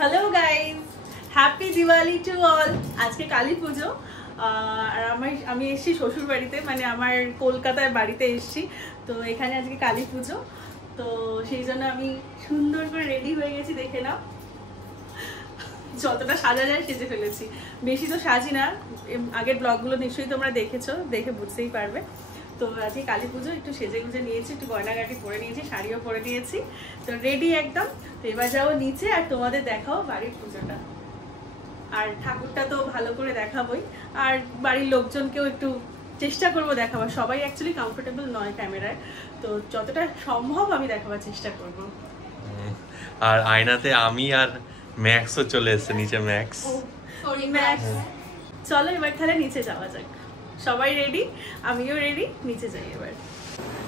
Hello guys, happy Diwali to all. আজকে কালী পুজো আর আমি এসেছি শ্বশুর বাড়িতে, মানে আমার কলকাতায় বাড়িতে এসেছি। তো এখানে আজকে কালী পুজো, তো সেই জন্য আমি সুন্দর করে রেডি হয়ে গেছি। দেখে নাও, যতটা সাজা যায় সেজে ফেলেছি। বেশি তো সাজি না, আগের ব্লগগুলো নিশ্চয়ই তোমরা দেখেছো, দেখে বুঝতেই পারবে। তো আজকে কালী পুজো একটু সেজে গুজে নিয়েছি, একটু গয়নাগাটি পরে নিয়েছি, শাড়িও পরে নিয়েছি, তো রেডি একদম। তো এবার যাবো নিচে আর তোমাদের দেখাও বাড়ির পুজোটা। আর ঠাকুরটা তো ভালো করে দেখাবোই, আর বাড়ির লোকজনকেও একটু চেষ্টা করবো দেখাবার। সবাই অ্যাকচুয়ালি কমফোর্টেবল নয় ক্যামেরায়, তো যতটা সম্ভব আমি দেখাবার চেষ্টা করব। আর আয়নাতে আমি আর ম্যাক্সও চলে এসেছে নিচে। ম্যাক্স, চলো এবার তাহলে নিচে যাওয়া যাক। সবাই রেডি, আমিও রেডি, নিচে যাই এবার।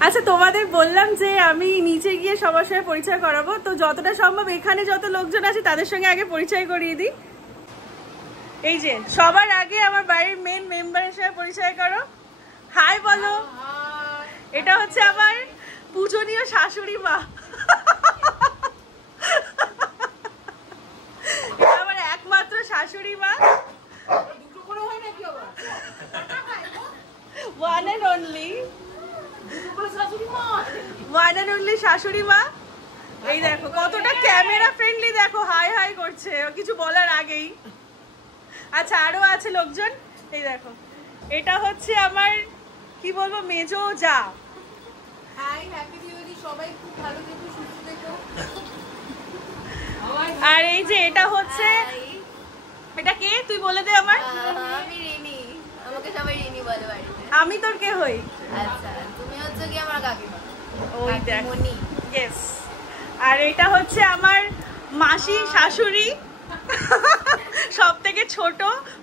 আচ্ছা, তোমাদের বললাম যে আমি নিচে গিয়ে সবার সঙ্গে পরিচয় করাবো, তো যতটা সম্ভব এখানে যত লোকজন আছে তাদের সঙ্গে আগে পরিচয় করিয়ে দিই। এই যে সবার আগে আমার বাড়ির মেন মেম্বারের সঙ্গে পরিচয় করো, হাই বলো। এটা হচ্ছে আমার পূজনীয় শাশুড়ি মা, এটা আমার একমাত্র শাশুড়ি মা, one and only শাশুড়ি মা। এই দেখো কতটা ক্যামেরা ফ্রেন্ডলি, দেখো হাই হাই করছে কিছু বলার আগেই। আচ্ছা, আরো আছে লোকজন, এই দেখো এটা হচ্ছে আমার কি বলবো মেজো যা। হাই, হ্যাপি দিওয়ালি, সবাই খুব ভালো থেকো, সুস্থ থেকো। আর এই যে এটা হচ্ছে, এটা কে তুই বলে দে আমার। আমি রিনি, আমাকে সবাই রিনি বলে বাড়িতে। আমি তোর কে হই? আচ্ছা, তুমি হচ্ছে কি আমার কাকিমা। ওই দেখ, মনি। ইয়েস। আর এটা হচ্ছে আমার মাসি শাশুড়ি, সব থেকে ছোট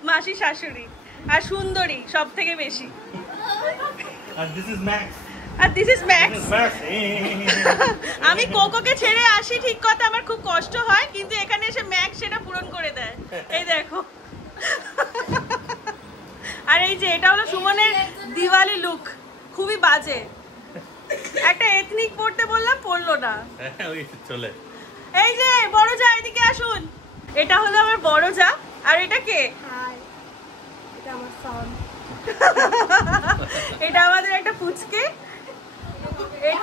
মাসি শাশুড়ি, আর সুন্দরী সব থেকে বেশি। আর দিস ইজ ম্যাক্স। আর দিস ইজ ম্যাক্স। আমি কোকোকে ছেড়ে আসি ঠিক কথা, আমার খুব কষ্ট হয়, কিন্তু এখানে এসে ম্যাক্স সেটা পূরণ করে দেয়। এই দেখো। আর এই যে এটা হলো সুমনের দিওয়ালি লুক, খুবই বাজে। একটা এথনিক পড়তে বললাম, পড়লো না। ওই চলে। এই যে বড় যা, এদিকে আসুন। এটা হলো আমার বড় যা। আর এটা কে? হাই, এটা আমার সন। এটা আমাদের একটা পুচকে।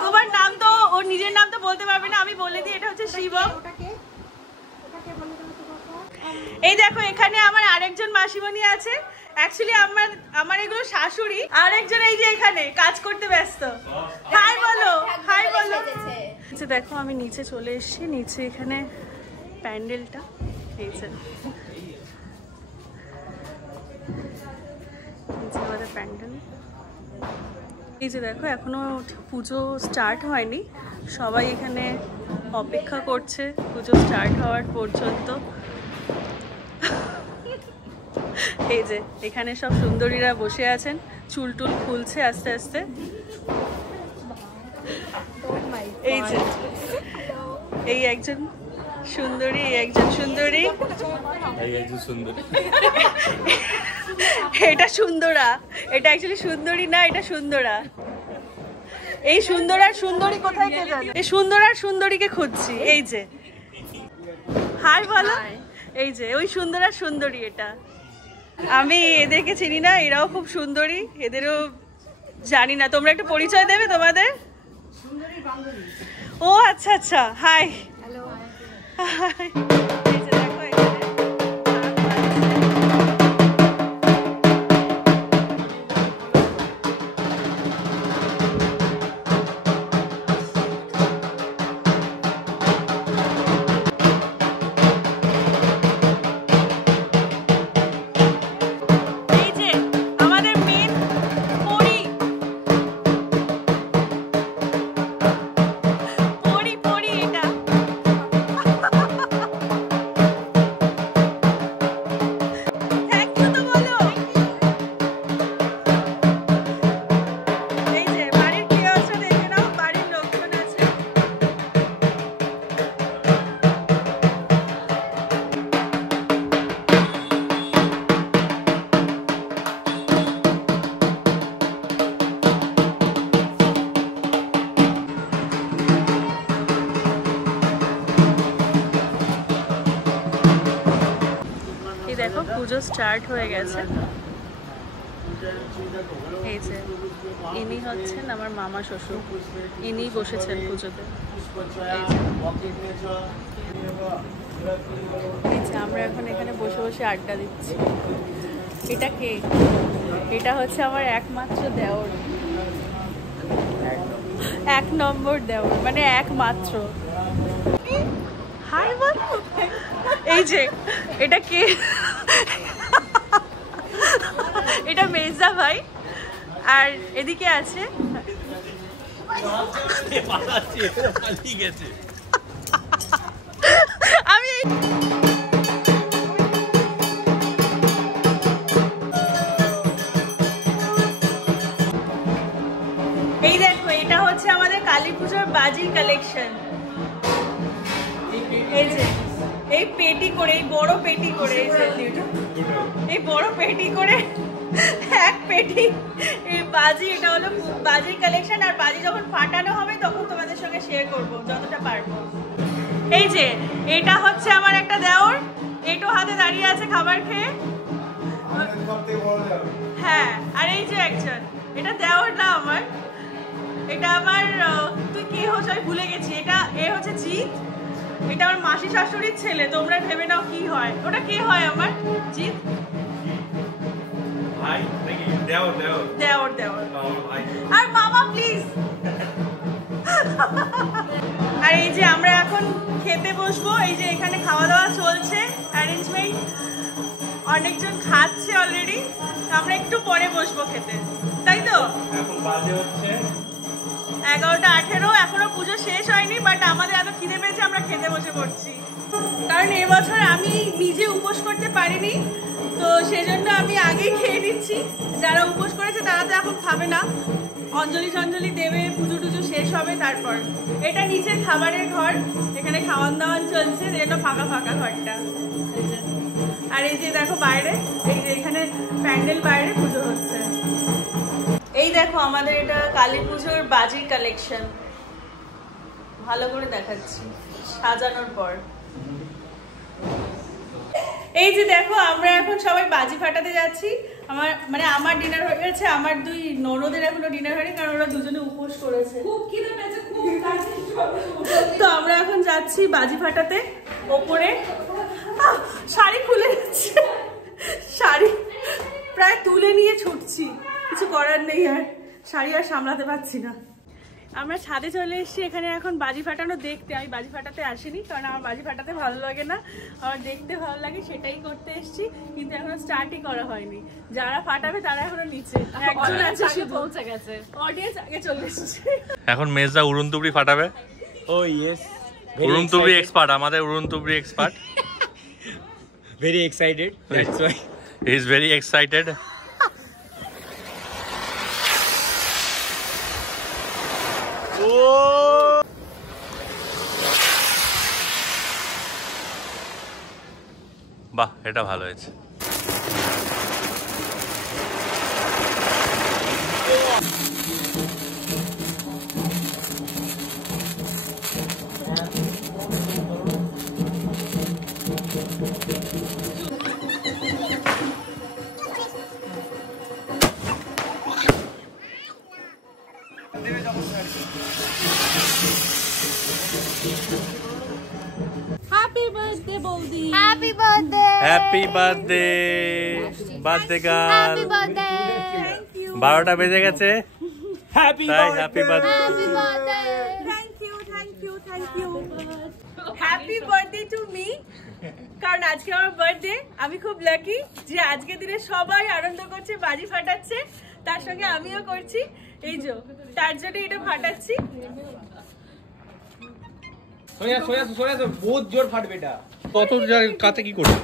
তোমার নাম তো, ওর নিজের নাম তো বলতে পারবে না, আমি বলে দিই। এটা হচ্ছে শিবম। এই দেখো এখানে আমার আরেকজন মাসিমণি আছে। অ্যাকচুয়ালি আমার এগুলো শাশুড়ি, আরেকজন এই যে এখানে কাজ করতে ব্যস্ত। হাই বলো, হাই বলো। আচ্ছা দেখো, আমি নিচে চলে এসেছি। নিচে এখানে প্যান্ডেলটা, এই যে আমাদের প্যান্ডেল। এই যে দেখো, এখনো পুজো স্টার্ট হয়নি, সবাই এখানে অপেক্ষা করছে পুজো স্টার্ট হওয়ার পর্যন্ত। এই যে এখানে সব সুন্দরীরা বসে আছেন, চুল টুল খুলছে আস্তে আস্তে। এই যে এই একজন সুন্দরী, এই একজন সুন্দরী, এটা সুন্দরা। এটা অ্যাকচুয়ালি সুন্দরী না, এটা সুন্দরা। এই সুন্দর আর সুন্দরী কোথায় কে জানে? এই সুন্দর আর সুন্দরীকে খুঁজছি। এই যে হাই বলো। এই যে ওই সুন্দর আর সুন্দরী, এটা আমি এদেরকে চিনি না, এরাও খুব সুন্দরী, এদেরও জানি না। তোমরা একটু পরিচয় দেবে তোমাদের? ও আচ্ছা আচ্ছা, hi. Hello, hi. Puja start হয়ে গেছে। এই যে ইনি হচ্ছেন আমার মামা শ্বশুর, ইনি বসেছেন পুজোতে। এই যে আমরা এখন এখানে বসে বসে আড্ডা দিচ্ছি। এটা কে? এটা হচ্ছে আমার একমাত্র দেওর, 1 নম্বর দেওর, মানে একমাত্র। হাই বল। এই যে এটা কে? এটা মেজদা ভাই। আর এদিকে আছে আমি। এই দেখো, এটা হচ্ছে আমাদের কালী পুজোর বাজির কালেকশন। এই যে এই পেটি করে, এই বড় পেটি করে, এই বড় পেটি করে এক পেটি এই বাজি, এটা হলো বাজির কালেকশন। আর বাজি যখন ফাটানো হবে তখন তোমাদের সঙ্গে শেয়ার করব যতটা পারবো। এই যে এটা হচ্ছে আমার একটা দেওর, এটো হাতে দাঁড়িয়ে আছে খাবার খেয়ে। হ্যাঁ, আর এই যে একজন, এটা দেওর না আমার, এটা আমার, তুই কে হোস আমি ভুলে গেছি। এটা এ হচ্ছে জিৎ, এটা আমার মাসি শাশুড়ির ছেলে। তোমরা ভেবে নাও কি হয়। ওটা কে হয় আমার? জিৎ ভাই নাকি দেওর? দেওর দেওর। আর মামা প্লিজ। আর এই যে আমরা এখন খেতে বসবো। এই যে এখানে খাওয়া দাওয়া চলছে, অ্যারেঞ্জমেন্ট, অনেকজন খাচ্ছে অলরেডি। আমরা একটু পরে বসবো খেতে, তাই তো? এখন বাজে হচ্ছে 11:18। এখনো পুজো শেষ হয়নি, বাট আমাদের এত খিদে পেয়েছে আমরা খেতে বসে পড়ছি। কারণ এবছর আমি নিজে উপোস করতে পারিনি, তো সেজন্য আমি আগেই খেয়ে নিচ্ছি। যারা উপোস করেছে তারা তো এখন খাবে না, অঞ্জলি সঞ্জলি দেবে, পুজো টুজো শেষ হবে তারপর। এটা নিচের খাবারের ঘর, এখানে খাওয়ান দাওয়ান চলছে, এটা ফাঁকা ফাঁকা ঘরটা। আর এই যে দেখো বাইরে, এই যে এখানে প্যান্ডেল, বাইরে পুজো হচ্ছে। এই দেখো আমাদের এটা কালী পুজোর বাজির কালেকশন, ভালো করে দেখাচ্ছি সাজানোর পর। এই যে দেখো আমরা এখন সবাই বাজি ফাটাতে যাচ্ছি। আমার ডিনার হয়ে গেছে, আমার 2 ননদের এখনো ডিনার হয়নি, কারণ ওরা দুজনে উপোস করেছে। তো আমরা এখন যাচ্ছি বাজি ফাটাতে ওপরে। শাড়ি খুলে যাচ্ছে, শাড়ি প্রায় তুলে নিয়ে ছুটছি, কিছু করার নেই, আর শাড়ি আর সামলাতে পারছি না। আমরা ছাদে চলে এসেছি এখানে এখন বাজি ফাটানো দেখতে। আমি বাজি ফাটাতে আসিনি, কারণ আমার বাজি ফাটাতে ভালো লাগে না, আমার দেখতে ভালো লাগে, সেটাই করতে এসেছি। কিন্তু এখনো স্টার্টই করা হয়নি। যারা ফাটাবে তারা এখনো নিচে, একজন আছে শুধু পৌঁছে গেছে, অডিয়েন্স আগে চলে এসেছে। এখন মেজদা উড়ন তুবড়ি ফাটাবে। ও ইয়েস, উড়ন তুবড়ি এক্সপার্ট, আমাদের উড়ন তুবড়ি expert. very excited, that's why he is very excited. বাহ, এটা ভালো হয়েছে। হ্যাপি বার্থডে বৌদি, happy birthday, happy birthday, birthday girl. Happy birthday, 12টা বেজে গেছে, happy তাই happy birthday. Happy birthday, thank you. Happy birthday to me, কারণ আজকে আমার বার্থডে। আমি খুব লাকি যে আজকের দিনে সবাই আনন্দ করছে, বাজি ফাটাচ্ছে, তার সঙ্গে আমিও করছি। এই যে তার জন্য এটা ফাটাচ্ছি। সোয়া বহুত জোর ফাটবে এটা। কত কাতে কি করবে?